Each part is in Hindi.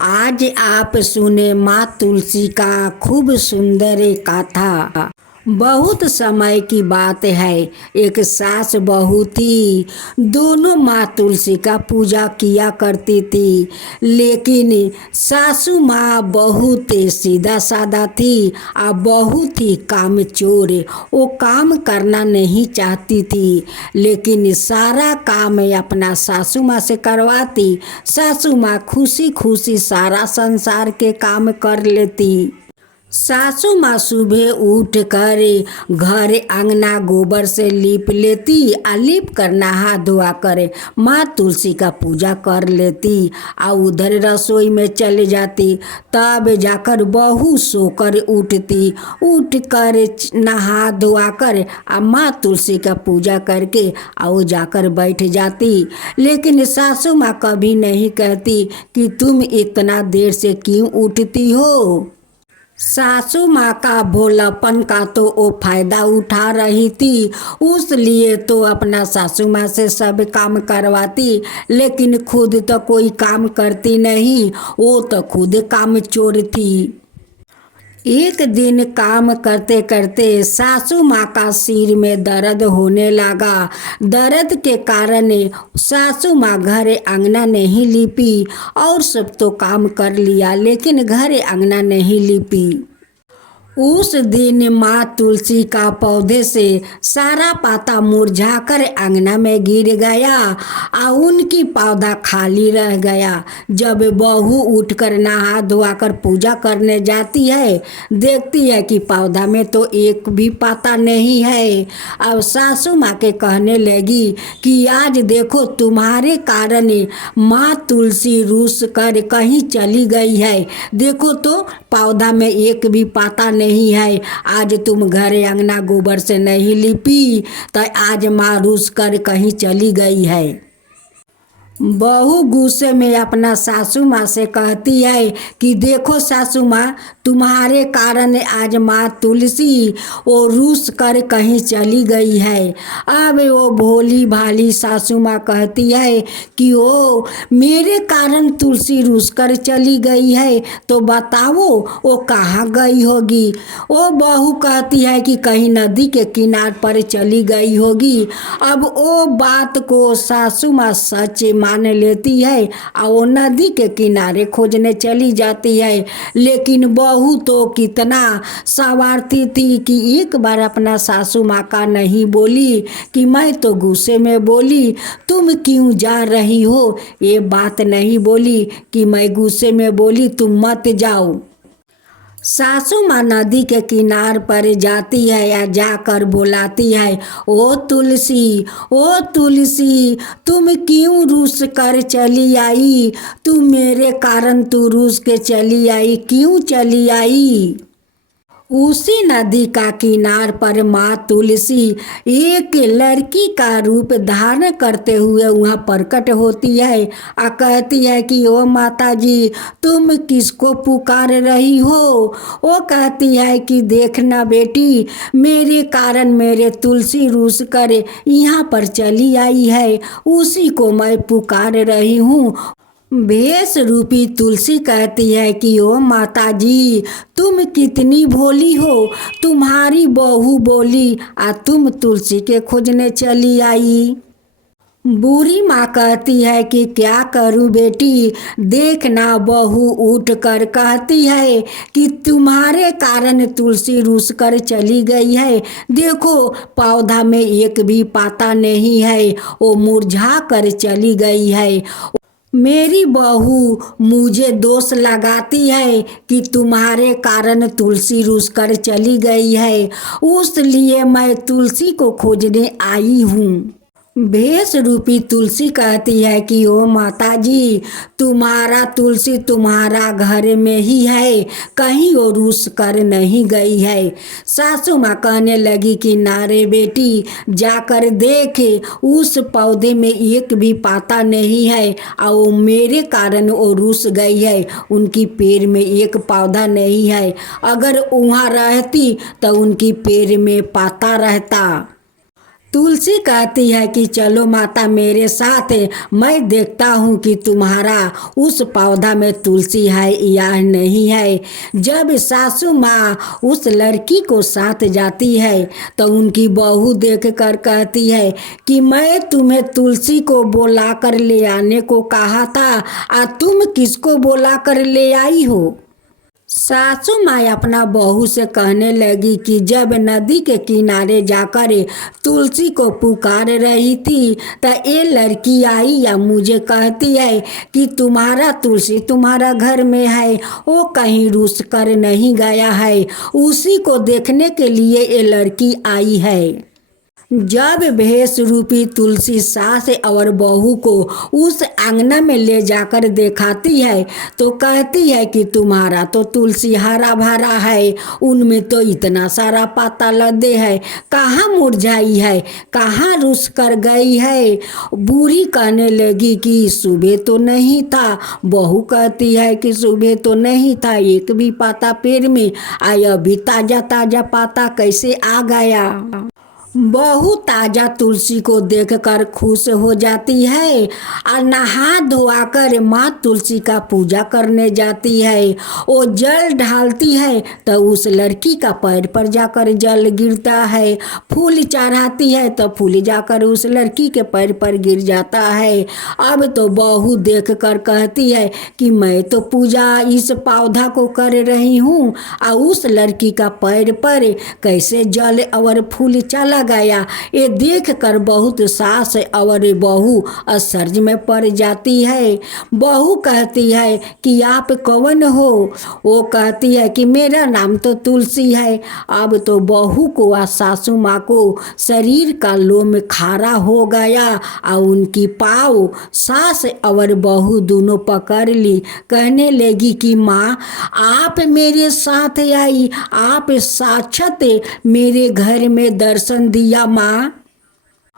आज आप सुने माँ तुलसी का खूब सुंदर एक गाथा। बहुत समय की बात है, एक सास बहू थी। दोनों माँ तुलसी का पूजा किया करती थी, लेकिन सासू माँ बहुत सीधा साधा थी और बहुत ही कामचोर। वो काम करना नहीं चाहती थी, लेकिन सारा काम अपना सासू माँ से करवाती। सासू माँ खुशी खुशी सारा संसार के काम कर लेती। सासू माँ सुबह उठ कर घर अंगना गोबर से लीप लेती, आ लीप कर नहा धोआ कर माँ तुलसी का पूजा कर लेती, आ उधर रसोई में चले जाती। तब जाकर बहू सोकर उठती, उठ कर नहा धोआ कर आ माँ तुलसी का पूजा करके आ वो जाकर बैठ जाती। लेकिन सासू माँ कभी नहीं कहती कि तुम इतना देर से क्यों उठती हो। सासू माँ का भोलापन का तो वो फायदा उठा रही थी, उस लिए तो अपना सासू माँ से सब काम करवाती, लेकिन खुद तो कोई काम करती नहीं। वो तो खुद काम चोर थी। एक दिन काम करते करते सासू माँ का सिर में दर्द होने लगा। दर्द के कारण सासू माँ घर अंगना नहीं लीपी, और सब तो काम कर लिया, लेकिन घर अंगना नहीं लीपी। उस दिन माँ तुलसी का पौधे से सारा पाता मुरझाकर अंगना में गिर गया और उनकी पौधा खाली रह गया। जब बहू उठकर नहा धोआकर पूजा करने जाती है, देखती है कि पौधा में तो एक भी पाता नहीं है। अब सासू माँ के कहने लगी कि आज देखो तुम्हारे कारण माँ तुलसी रूस कर कहीं चली गई है। देखो तो पौधा में एक भी पाता नहीं है। आज तुम घर अंगना गोबर से नहीं लिपी, तो आज माँ रूस कर कहीं चली गई है। बहू गुस्से में अपना सासू माँ से कहती है कि देखो सासू माँ, तुम्हारे कारण आज माँ तुलसी वो रूस कर कहीं चली गई है। अब वो भोली भाली सासू माँ कहती है कि ओ मेरे कारण तुलसी रूस कर चली गई है, तो बताओ वो कहाँ गई होगी। वो बहू कहती है कि कहीं नदी के किनारे पर चली गई होगी। अब वो बात को सासू माँ सच मान लेती है और वो नदी के किनारे खोजने चली जाती है। लेकिन बहू तो कितना स्वार्थी थी कि एक बार अपना सासू माँ का नहीं बोली कि मैं तो गुस्से में बोली, तुम क्यों जा रही हो। ये बात नहीं बोली कि मैं गुस्से में बोली, तुम मत जाओ। सासू माँ नदी के किनार पर जाती है या जाकर बुलाती है, ओ तुलसी, ओ तुलसी, तुम क्यों रूस कर चली आई। तू मेरे कारण तू रूस के चली आई, क्यों चली आई। उसी नदी का किनार पर माँ तुलसी एक लड़की का रूप धारण करते हुए वहाँ प्रकट होती है और कहती है कि ओ माता जी, तुम किसको पुकार रही हो। वो कहती है कि देखना बेटी, मेरे कारण मेरे तुलसी रूस कर यहाँ पर चली आई है, उसी को मैं पुकार रही हूँ। भेष रूपी तुलसी कहती है कि ओ माता जी, तुम कितनी भोली हो। तुम्हारी बहू बोली आ तुम तुलसी के खोजने चली आई। बूढ़ी माँ कहती है कि क्या करूँ बेटी। देखना बहू उठ कर कहती है कि तुम्हारे कारण तुलसी रूस कर चली गई है। देखो पौधा में एक भी पाता नहीं है, वो मुरझा कर चली गई है। मेरी बहू मुझे दोष लगाती है कि तुम्हारे कारण तुलसी रूस कर चली गई है, उस लिए मैं तुलसी को खोजने आई हूँ। भेष रूपी तुलसी कहती है कि ओ माता जी, तुम्हारा तुलसी तुम्हारा घर में ही है, कहीं वो रूस कर नहीं गई है। सासू माँ कहने लगी कि नारे बेटी, जाकर देखे उस पौधे में एक भी पाता नहीं है और वो मेरे कारण वो रूस गई है। उनकी पैर में एक पौधा नहीं है, अगर वहाँ रहती तो उनकी पैर में पाता रहता। तुलसी कहती है कि चलो माता मेरे साथ, मैं देखता हूँ कि तुम्हारा उस पौधा में तुलसी है या नहीं है। जब सासू माँ उस लड़की को साथ जाती है तो उनकी बहू देख कर कहती है कि मैं तुम्हें तुलसी को बुला कर ले आने को कहा था, तुम किसको बुला कर ले आई हो। सासू माँ अपना बहू से कहने लगी कि जब नदी के किनारे जाकर तुलसी को पुकार रही थी तो ये लड़की आई या मुझे कहती है कि तुम्हारा तुलसी तुम्हारा घर में है, वो कहीं रुस कर नहीं गया है, उसी को देखने के लिए ये लड़की आई है। जब भेष रूपी तुलसी सास और बहू को उस आंगना में ले जाकर दिखाती है तो कहती है कि तुम्हारा तो तुलसी हरा भरा है, उनमें तो इतना सारा पाता लदे है, कहाँ मुरझाई है, कहाँ रुस कर गई है। बूढ़ी कहने लगी कि सुबह तो नहीं था। बहू कहती है कि सुबह तो नहीं था, एक भी पाता पेड़ में, अभी ताजा ताजा पाता कैसे आ गया। बहू ताजा तुलसी को देखकर खुश हो जाती है और नहा धोआकर माँ तुलसी का पूजा करने जाती है। वो जल ढालती है तो उस लड़की का पैर पर जाकर जल गिरता है, फूल चढ़ाती है तो फूल जाकर उस लड़की के पैर पर गिर जाता है। अब तो बहू देखकर कहती है कि मैं तो पूजा इस पौधा को कर रही हूँ और उस लड़की का पैर पर कैसे जल और फूल चला गया। ये देख कर बहुत सास और बहू आश्चर्य में पड़ जाती है। बहू कहती है कि आप कौन हो। वो कहती है कि मेरा नाम तो तुलसी है। अब तो बहू को और सासू माँ को शरीर का लोम खारा हो गया और उनकी पाँव सास और बहू दोनों पकड़ ली। कहने लगी कि माँ आप मेरे साथ आई, आप साक्षात मेरे घर में दर्शन दिया माँ।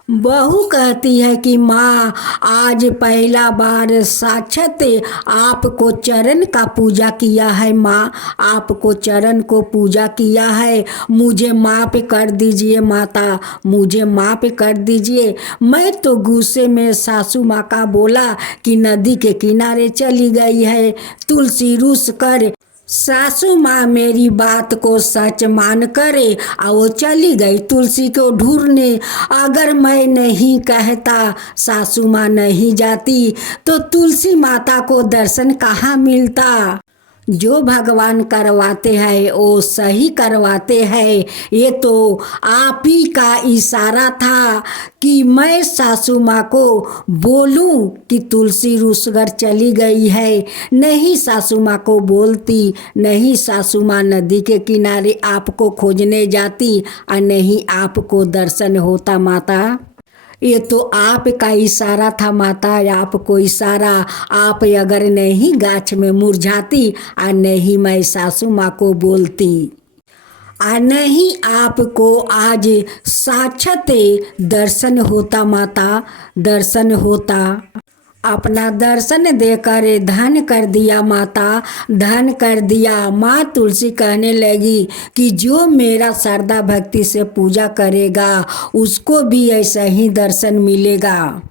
बहू कहती है कि माँ आज पहला बार साक्षात आपको चरण का पूजा किया है माँ, आपको चरण को पूजा किया है, मुझे माफ़ कर दीजिए माता, मुझे माफ़ कर दीजिए। मैं तो गुस्से में सासू माँ का बोला कि नदी के किनारे चली गई है। तुलसी रूस कर सासू माँ मेरी बात को सच मान करे और वो चली गई तुलसी को ढूंढने। अगर मैं नहीं कहता, सासू माँ नहीं जाती तो तुलसी माता को दर्शन कहाँ मिलता। जो भगवान करवाते हैं वो सही करवाते हैं। ये तो आप ही का इशारा था कि मैं सासू माँ को बोलूं कि तुलसी रुसगर चली गई है। नहीं सासू माँ को बोलती, नहीं सासू माँ नदी के किनारे आपको खोजने जाती और नहीं आपको दर्शन होता माता। ये तो आपका इशारा था माता, आपको इशारा। आप अगर नहीं गाछ में मुरझाती और नहीं मैं सासू माँ को बोलती और नहीं आपको आज साक्षात दर्शन होता माता, दर्शन होता। अपना दर्शन देकर धन कर दिया माता, धन कर दिया। माँ तुलसी कहने लगी कि जो मेरा श्रद्धा भक्ति से पूजा करेगा उसको भी ऐसा ही दर्शन मिलेगा।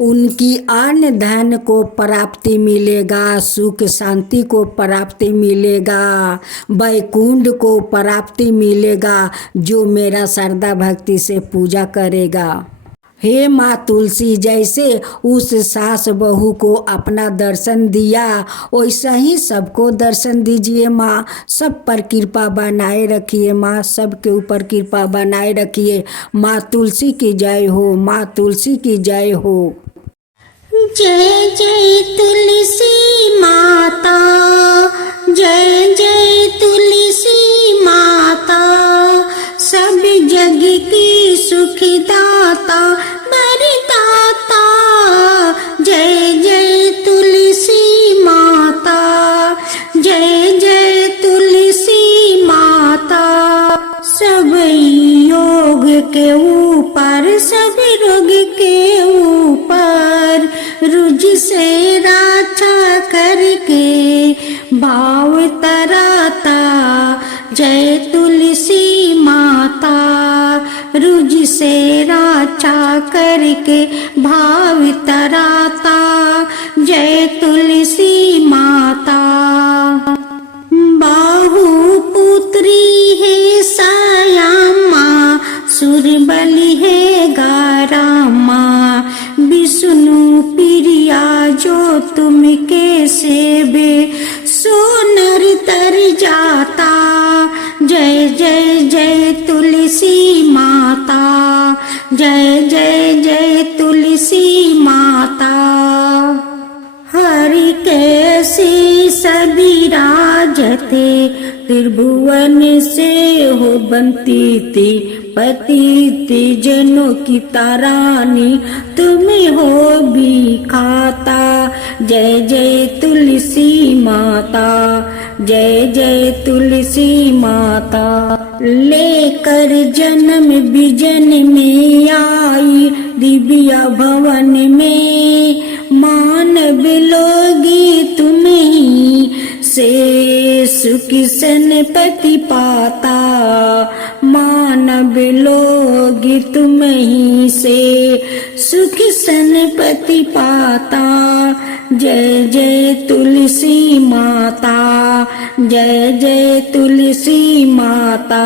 उनकी अन्न धन को प्राप्ति मिलेगा, सुख शांति को प्राप्ति मिलेगा, वैकुंठ को प्राप्ति मिलेगा जो मेरा श्रद्धा भक्ति से पूजा करेगा। हे माँ तुलसी, जैसे उस सास बहू को अपना दर्शन दिया वैसा ही सबको दर्शन दीजिए माँ। सब पर कृपा बनाए रखिए माँ, सबके ऊपर कृपा बनाए रखिए। माँ तुलसी की जय हो, माँ तुलसी की जय हो। जय जय तुलसी माता, जय जय तुलसी माता, सब जग की सुखदाता वरदाता। जय जय तुलसी माता, जय जय तुलसी माता। सब योग के ऊपर, सब रोग के ऊपर रुझ से रक्षा करके भाव तराता। जय तुलसी माता, रुझ से वाचा करके भाव तराता, जय तुलसी माता। बाहु पुत्री है सयामा, सुरबली है गारामा, विष्णु प्रिया जो तुम के सेवे, सोनर तर जाता, जय जय जय तुलसी माता, जय जय जय तुलसी माता। हरि कैसे सभी राजते, त्रिभुवन से हो बनती थी, पतित जनों की तारानी तुम हो भी खाता, जय जय तुलसी माता, जय जय तुलसी माता। लेकर जन्म बिजन में आई, दिव्या भवन में मानव लोगी तुम ही से सुख सनपति पाता, मानव लोग तुम ही से सुख सनपति पाता, जय जय तुलसी माता, जय जय तुलसी माता।